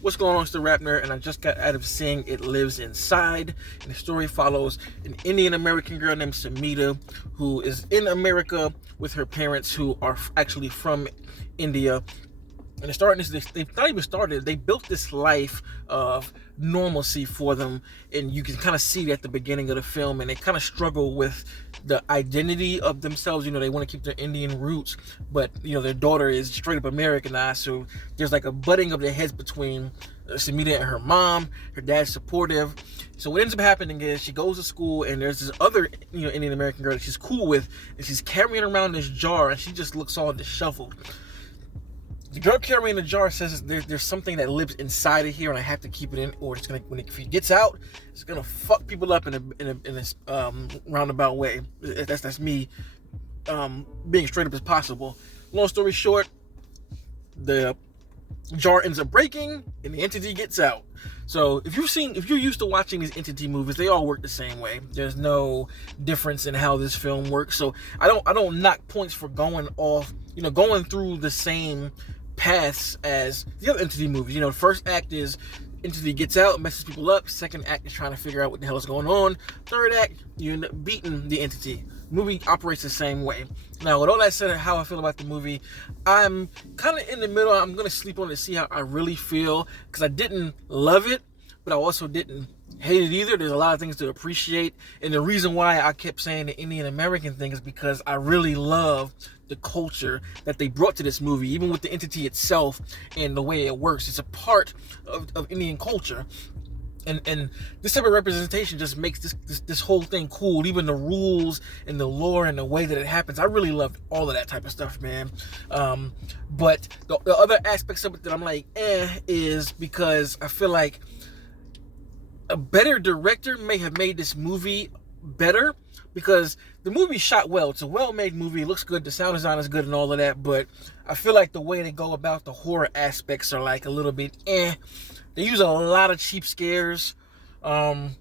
What's going on? It's the RapNerd, and I just got out of seeing It Lives Inside. And the story follows an Indian American girl named Samita, who is in America with her parents, who are actually from India. And they're starting this, they've not even started, they built this life of normalcy for them. And you can kind of see at the beginning of the film, and they kind of struggle with the identity of themselves. They want to keep their Indian roots, but their daughter is straight up Americanized. So there's like a butting of their heads between Samita and her mom. Her dad's supportive. So what ends up happening is she goes to school, and there's this other Indian American girl that she's cool with, and she's carrying around this jar, and she just looks all disheveled. The girl carrying the jar says there's something that lives inside of here, and I have to keep it in, or it's gonna, if it gets out, it's gonna fuck people up in a roundabout way. That's me being straight up as possible. Long story short, the jar ends up breaking, and the entity gets out. So if you're used to watching these entity movies, they all work the same way. There's no difference in how this film works. So I don't knock points for going through the same paths as the other entity movies. The first act is entity gets out, messes people up. Second act is trying to figure out what the hell is going on. Third act, you end up beating the entity. The movie operates the same way. Now, with all that said, how I feel about the movie, I'm kind of in the middle. I'm going to sleep on it to see how I really feel, because I didn't love it, but I also didn't hate it either. There's a lot of things to appreciate, and the reason why I kept saying the Indian American thing is because I really love the culture that they brought to this movie, even with the entity itself and the way it works. It's a part of Indian culture. And this type of representation just makes this whole thing cool. Even the rules and the lore and the way that it happens, I really loved all of that type of stuff, man. But the other aspects of it that I'm like, is because I feel like a better director may have made this movie better, because the movie shot well. It's a well-made movie. It looks good. The sound design is good and all of that. But I feel like the way they go about the horror aspects are like a little bit They use a lot of cheap scares. When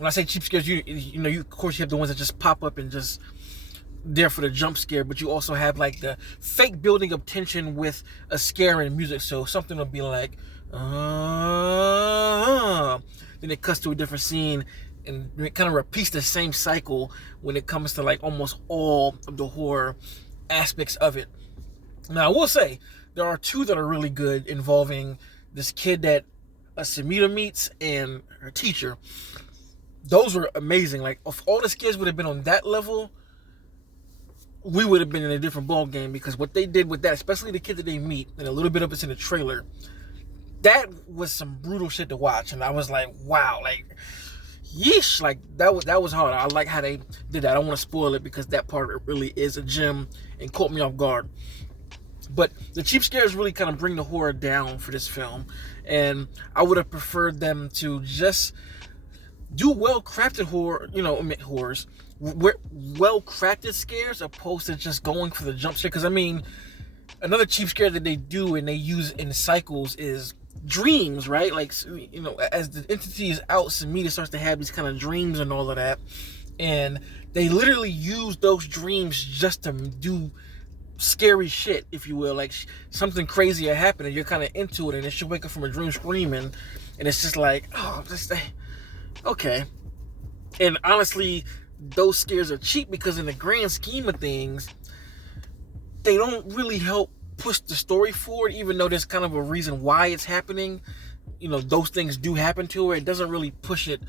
I say cheap scares, you of course you have the ones that just pop up and just there for the jump scare, but you also have like the fake building of tension with a scare and music. So something will be like, then it cuts to a different scene, and it kind of repeats the same cycle when it comes to like almost all of the horror aspects of it. Now, I will say there are two that are really good, involving this kid that Samita meets and her teacher. Those were amazing. Like, if all the scares would have been on that level, we would have been in a different ball game, because what they did with that, especially the kid that they meet, and a little bit of it's in the trailer, that was some brutal shit to watch. And I was like, wow, like, yeesh, like that was hard. I like how they did that. I don't want to spoil it, because that part really is a gem and caught me off guard. But the cheap scares really kind of bring the horror down for this film, and I would have preferred them to just do well-crafted horrors, well-crafted scares, opposed to just going for the jump scare. Because another cheap scare that they do and they use in cycles is dreams, right? Like, as the entity is out, Samita starts to have these kind of dreams and all of that, and they literally use those dreams just to do scary shit, if you will. Like, something crazy had happened and you're kind of into it, and then she'll wake up from a dream screaming, and it's just like, okay. And honestly, those scares are cheap, because in the grand scheme of things, they don't really help push the story forward, even though there's kind of a reason why it's happening. Those things do happen to her. It doesn't really push it.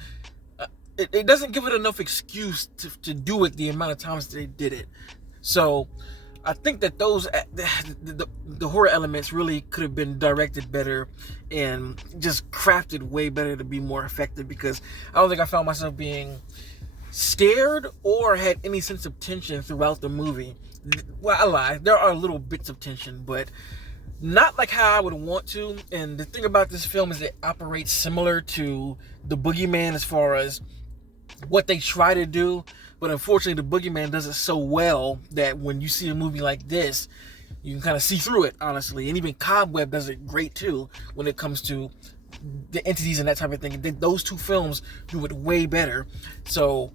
It doesn't give it enough excuse to do it the amount of times they did it. So I think that those the horror elements really could have been directed better and just crafted way better to be more effective, because I don't think I found myself being scared or had any sense of tension throughout the movie. Well, I lied. There are little bits of tension, but not like how I would want to. And the thing about this film is it operates similar to The Boogeyman as far as what they try to do. But unfortunately, The Boogeyman does it so well that when you see a movie like this, you can kind of see through it, honestly. And even Cobweb does it great, too, when it comes to the entities and that type of thing. Those two films do it way better. So,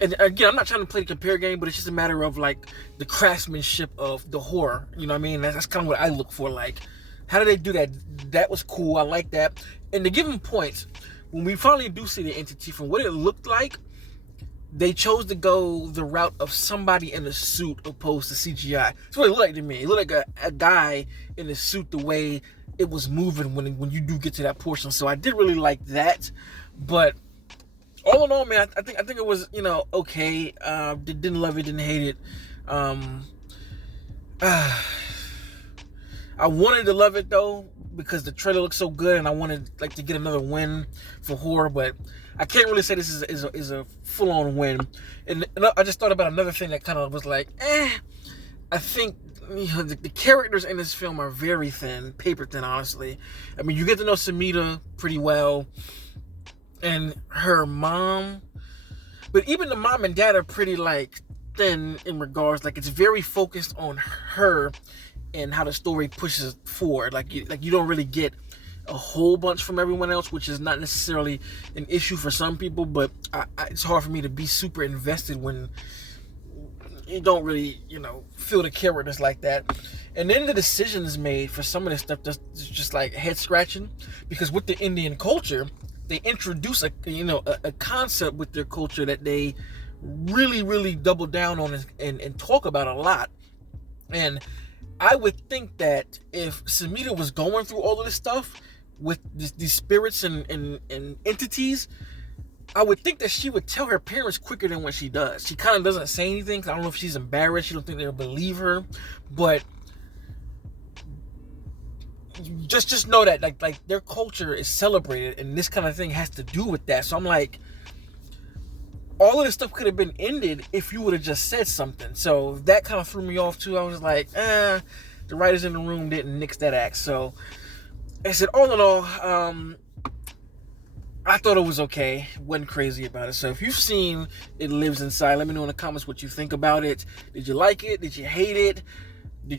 and again, I'm not trying to play the compare game, but it's just a matter of, like, the craftsmanship of the horror. You know what I mean? That's kind of what I look for. Like, how do they do that that was cool. I like that. And to give him points, when we finally do see the entity, from what it looked like, they chose to go the route of somebody in a suit opposed to CGI. That's what it looked like to me. It looked like a guy in a suit, the way it was moving when you do get to that portion. So I did really like that. But all in all, man, I think it was, okay. Didn't love it, didn't hate it. I wanted to love it though, because the trailer looks so good, and I wanted to get another win for horror, but I can't really say this is a full-on win. And I just thought about another thing that kind of was like, I think the characters in this film are very thin, paper thin, honestly. I mean, you get to know Samita pretty well, and her mom, but even the mom and dad are pretty thin in regards, it's very focused on her and how the story pushes forward. You don't really get a whole bunch from everyone else, which is not necessarily an issue for some people, but it's hard for me to be super invested when you don't really, feel the characters like that. And then the decisions made for some of this stuff that's just head scratching, because with the Indian culture, they introduce a concept with their culture that they really, really double down on and talk about a lot. And I would think that if Samita was going through all of this stuff with these spirits and entities, I would think that she would tell her parents quicker than what she does. She kind of doesn't say anything. I don't know if she's embarrassed. She don't think they'll believe her. But just know that their culture is celebrated, and this kind of thing has to do with that. So I'm like, all of this stuff could have been ended if you would have just said something. So that kind of threw me off too. I was like, the writers in the room didn't nix that act. So I said, all in all, I thought it was okay. Wasn't crazy about it. So if you've seen It Lives Inside, let me know in the comments what you think about it. Did you like it? Did you hate it?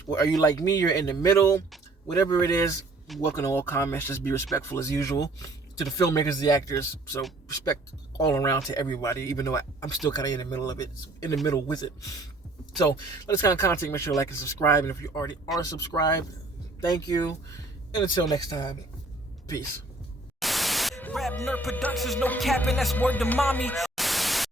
Are you like me? You're in the middle. Whatever it is, welcome to all comments. Just be respectful as usual to the filmmakers, the actors. So respect all around to everybody, even though I'm still kind of in the middle of it, in the middle with it. So let us kind of contact, make sure to like and subscribe. And if you already are subscribed, thank you. And until next time, peace. RapNerd Productions, no capping, that's word to mommy.